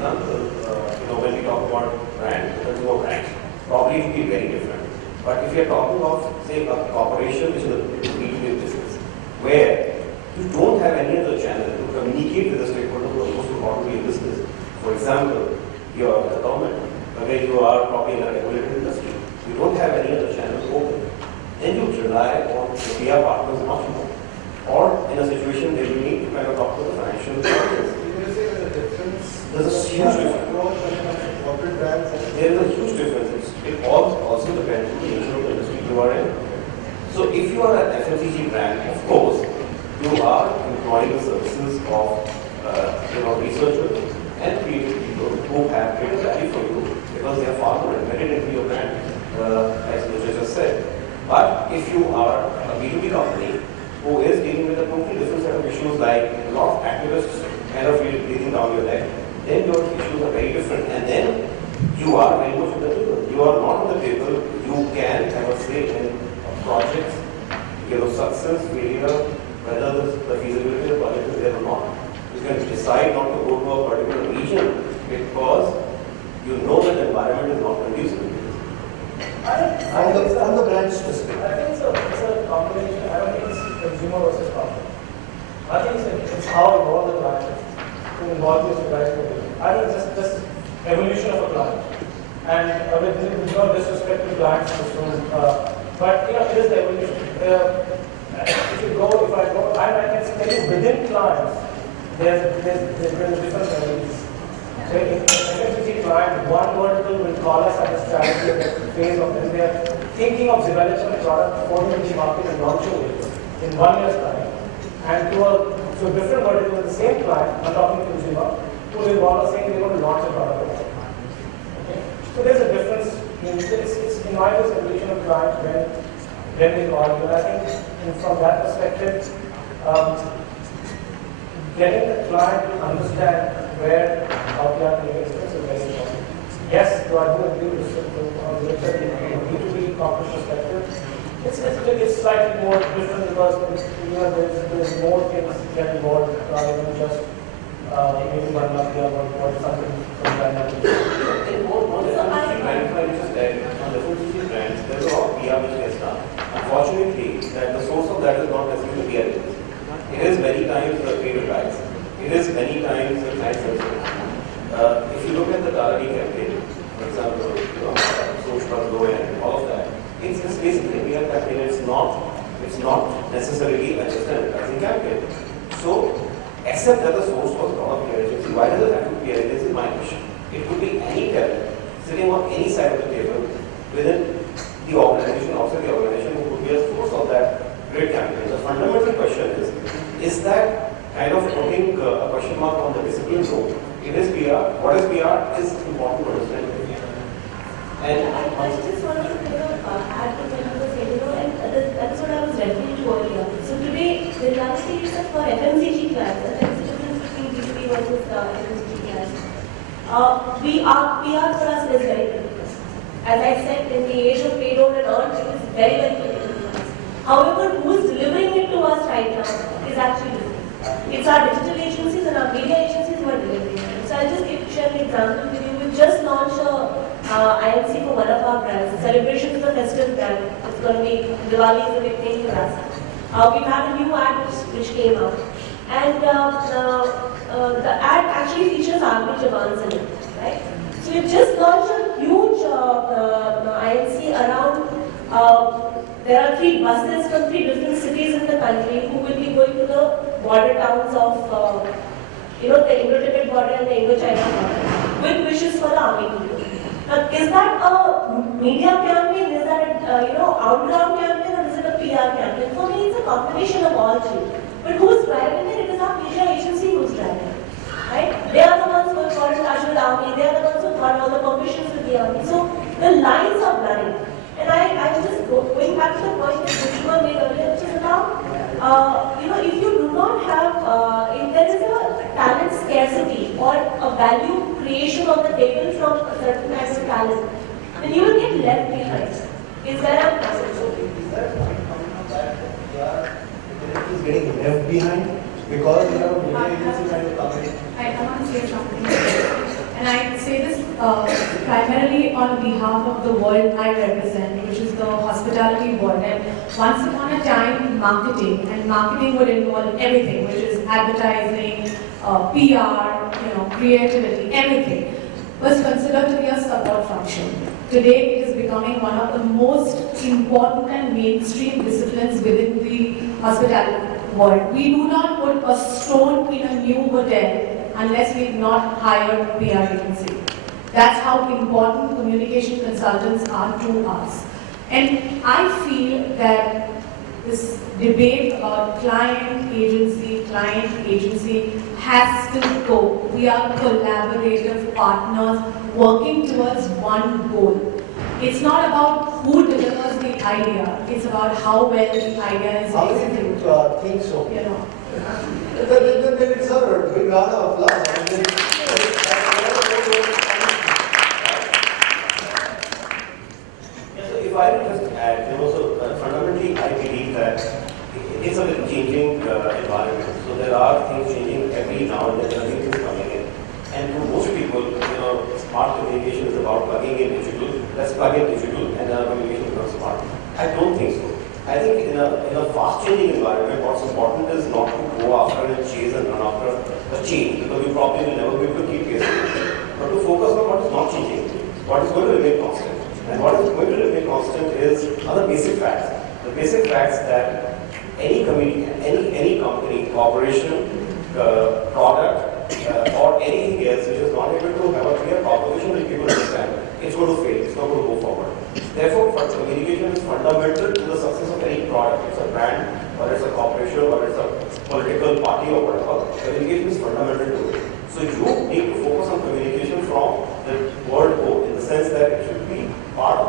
example, when we talk about brand, the consumer brand, probably it will be very different. But if you are talking of, say, a corporation which is a B2B business, where you don't have any other channel to communicate with the stakeholder who are most importantly in business. For example, you are the government, where you are probably in a regulated industry. You don't have any other channels open. Then you rely on the PR partners much more. Or in a situation where you need to kind of talk to the financial partners. There's a huge difference. There is a huge difference. It also depends on the nature of the industry you are in. So if you are an FMCG brand, of course, you are employing the services of researchers and creative people who have created value for you because they are far more embedded into your brand, as Roger just said. But if you are a B2B company who is dealing with a totally different set of issues like a lot of activists kind of really breathing down your neck, then your issues are very different. And then you are very much on the table. You are not on the table. You can have a say in projects, success, failure, whether the feasibility of the project is there or not. You can decide not to go to a particular region because you know that the environment is not conducive. From the brand specific. I think it's a combination. I don't think it's consumer versus corporate. I think it's how involved the client is, to involve the guys. I think it's just evolution of a client. And with no disrespect to clients, but it is the evolution. If I go, I can tell you within clients, there's different levels. So in FMCG client, one vertical will call us at a strategy phase of when they are thinking of developing a product for the niche market and launching it in 1 year's time. And to a different vertical with the same client, I'm talking to consumer, who will call us saying they're going to launch a product. Okay? So there's a difference. It's in my view, evolution of client when we call you. And I think from that perspective, getting the client to understand where how they are doing business is very important. Yes, do I do agree with the B2B corporate perspective? It's slightly more different because there's more things get involved rather than just maybe one month or something from that. In more manufacturers on the FMCG brands, there's a lot of PR which gets done. Unfortunately, that the source of that is not necessarily PR agency. It is many times the creative guys. It is many times the client services. If you look at the Tarani campaign, for example, social low end, all of that, it's basically a PR campaign. It's not necessarily just an advertising campaign. So, except that the source was not a PR agency, why does it have to be PR agency? My question. It could be any talent sitting on any side of the table within the organization, outside the organization, who could be a source of that great campaign. The fundamental question is that kind of putting a question mark on the discipline role? It is PR. What is PR is important to understand. And I just wanted to add to what you were saying, and that's what I was referring to earlier. So today, the reality is that for FMCG clients, and there is a difference between B2B versus FMCG clients, PR for us is very critical. As I said, in the age of pay, don't and earn, it is very, very critical. However, who is delivering it to us right now is actually different. It's our digital agencies and our media agencies who are delivering it. So I'll just share an example with you. We've just launched a IMC for one of our brands. The celebration is a festive brand. It's going to be Diwali is the big thing for us. We've had a new ad which came out. And the ad actually features army jawans in it. Right? So we've just launched a huge IMC around. There are 3 buses from 3 different cities in the country who will be going to the border towns of the Indo-Tibet border and the Indo-China border with wishes for the army people. Now, is that a media campaign? Is that an on-ground campaign, or is it a PR campaign? For me, it's a combination of all 3. But who's driving it? It is our media agency who's driving it. Right? They are the ones who have got in touch with the army. They are the ones who have got all the permissions with the army. So the lines are blurring. And I was just going back to the point that Vishwa made earlier, which is about, if you do not have, if there is a talent scarcity or a value creation on the table from a certain kind of talent, then you will get left behind. Is there a is getting left behind because you have a media agency kind of company? I want to say something. and I say this primarily on behalf of the world I represent, which is the hospitality world. And once upon a time, marketing would involve everything, which is advertising, PR, creativity, everything, was considered to be a support function. Today, it is becoming one of the most important and mainstream disciplines within the hospitality world. We do not put a stone in a new hotel unless we've not hired a PR agency. That's how important communication consultants are to us. And I feel that this debate about client agency has to go. We are collaborative partners working towards one goal. It's not about who delivers the idea, it's about how well the idea is How many executed. people think so? Then it's a big round of applause. So if I were just add, fundamentally I believe that it's a very changing environment. So there are things changing every now and then, there are new things coming in. And to most people, smart communication is about plugging in digital. Let's plug in digital and our communication becomes smart. I don't think so. I think in a fast-changing environment, what's important is not to go after and chase and run after a change, because you probably will never be able to keep pace with it. But to focus on what is not changing, what is going to remain constant. And what is going to remain constant is other basic facts. The basic facts that any company, corporation, product, or anything else which is not able to have a clear proposition that people understand, it's going to fail, it's not going to go forward. Therefore, communication is fundamental to the success of any product. It's a brand, or it's a corporation, or it's a political party, or whatever. Communication is fundamental to it. So you need to focus on communication from the word go, in the sense that it should be part of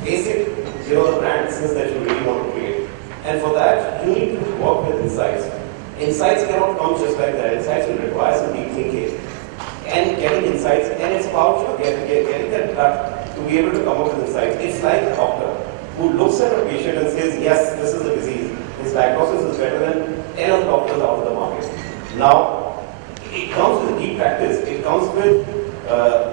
the basic, the brand sense that you really want to create. And for that, you need to work with insights. Insights cannot come just like that. Insights will require some deep thinking. And getting insights, and it's about getting that gut to be able to come up with insights. It's like a doctor who looks at a patient and says, yes, this is a disease. His diagnosis is better than 10 other doctors out of the market. Now, it comes with deep practice. It comes with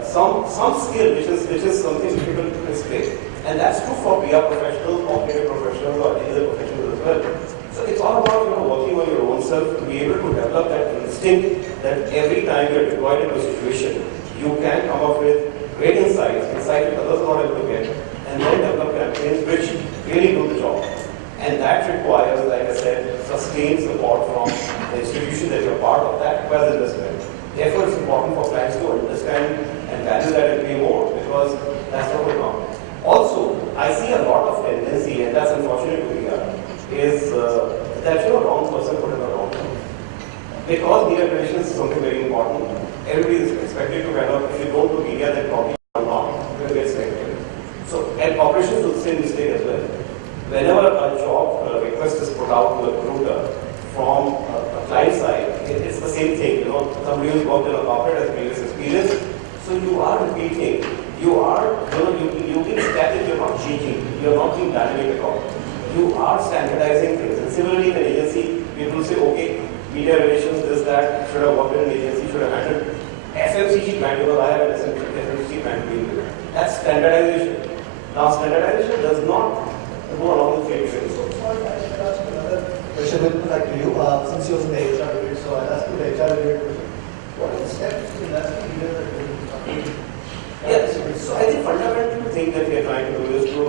some skill, which is something difficult to explain. And that's true for PR professionals, or creative professionals, or any other professionals as well. So it's all about working on your own self to be able to develop that instinct that every time you're deployed into a situation, you can come up with great insights that others are not able to get, and then develop campaigns which really do the job. And that requires, like I said, sustained support from the institution that you're part of. That requires investment. Therefore, it's important for clients to understand and value that and pay more, because that's not going on. Also, I see a lot of tendency, and that's unfortunate to hear, is that wrong person put in the wrong time. Because media relations is something very important, everybody is expected to if you don't do media, then probably you are not going to get selected. So, and corporations do the same mistake as well. Whenever a job request is put out to a recruiter from a client side, it's the same thing. Somebody who's worked in a corporate has previous experience. So you are repeating. You are, you're being static, you're not changing. You're not being dynamic at all. You are standardizing things. And similarly, in an agency, people say, okay, media relations, this, that, should have worked in an agency, should have handled FMCG client, because I have an FMCG client dealing with it. That's standardization. Now, standardization does not go along with trade trends. So, I should ask another question back to you, since you was in the HR debate, so I'll ask you the HR debate question. What are the steps the industry leaders are doing? Yes, so I think fundamental thing that we are trying to do is to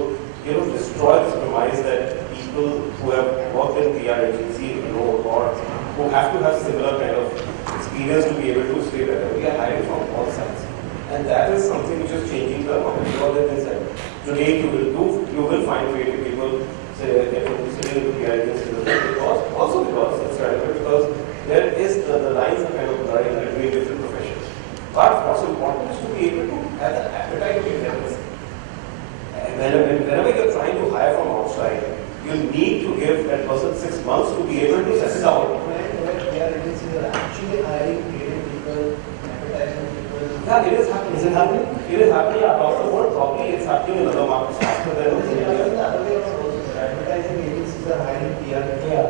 destroy this premise that people who have worked in PR agency know, or who have to have similar kind of experience to be able to stay better. We are hiring from all sides. And that is something which is changing the market. Today you will find creative people sitting in PR agencies because it's relevant, because there is the lines are kind of blurring between different professions. But what's important is to be able to have the appetite to invest. Whenever you're trying to hire from outside, you need to give that person 6 months to be able to settle down. When PR agencies are actually hiring creative people, advertising people. Yeah, it is happening. Is it happening? It is happening across the world. Probably it's happening in other markets faster than in India. The other way around also. Advertising agencies are hiring PR. Yeah.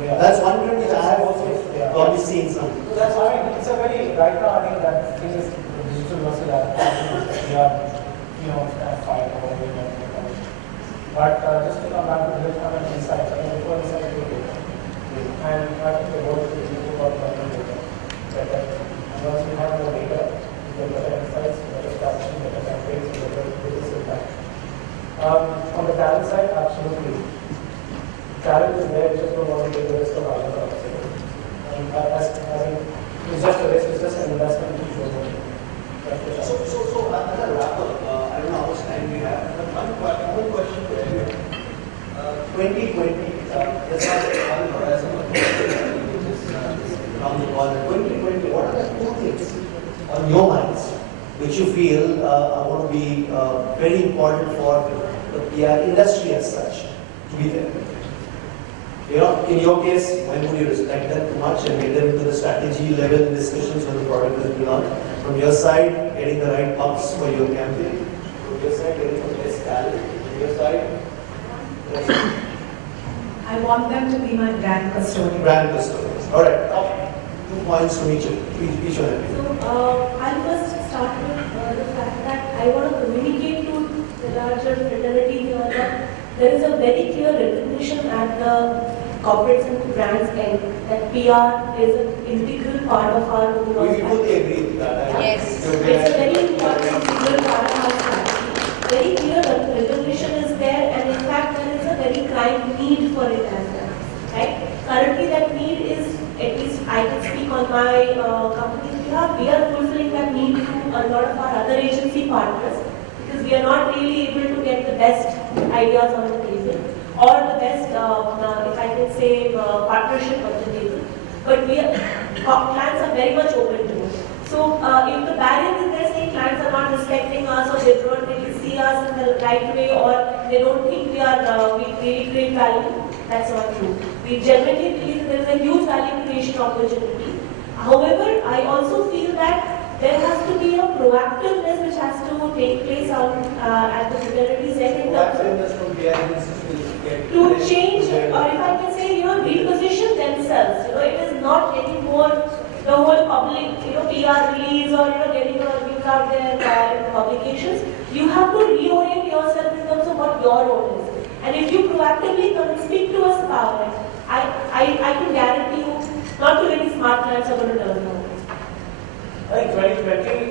Yeah. That's one trend which I have also Yeah. probably seen some. So that's why it's a very, right now I think that thing is the digital versus analog. We are, fight or whatever you want to call it. But just to come back to the different insights, I mean, before insight we data. And I think the whole is about learning data. Better. And once we have more data, we get better insights, better strategy, better campaigns, better business impact. On the talent side, absolutely. Talent is there, just don't want to take the risk of others. It's just a risk, it's just an investment to show them. So as a wrapper, I don't know how much time we have, but one question for everyone. 2020, there's not one horizon of around the corner. 2020, what are the two things on your minds which you feel are going to be very important for the PR industry as such to be there? In your case, when would you respect them too much and get them into the strategy level discussions when the product is being launched? From your side, getting the right pumps for your campaign. From your side, getting the best talent. From your side, I want them to be my brand custodian. brand customers. All right, 2 points from each one of you. So, I'll first start with the fact that I want to communicate to the larger fraternity here that there is a very clear recognition at the corporates and brands end that PR is an integral part of our overall We strategy. fully agree with that. Yes, So it's a very important integral part of our strategy. Very clear recognition is there, and in fact there is a very prime need for it as well. Right? Currently that need is, at least I can speak on my company's behalf, we are fulfilling that need to a lot of our other agency partners because we are not really able to get the best ideas on the table or the best, if I can say, partnership on the table. But clients are very much open to it. So if the barrier is there saying clients are not respecting us or they don't really see us in the right way or they don't think we really create value, that's not true. We genuinely believe there is a huge value creation opportunity. However, I also feel that there has to be a proactiveness which has to take place at the fraternity's end in terms of to change, or if I can say, reposition themselves. It is not getting more the whole public, PR release or getting your news out there in the publications. You have to reorient yourself in terms of what your role is. And if you proactively come and speak to us about it, I can guarantee you, not too many smart clients are going to turn around. I think 2020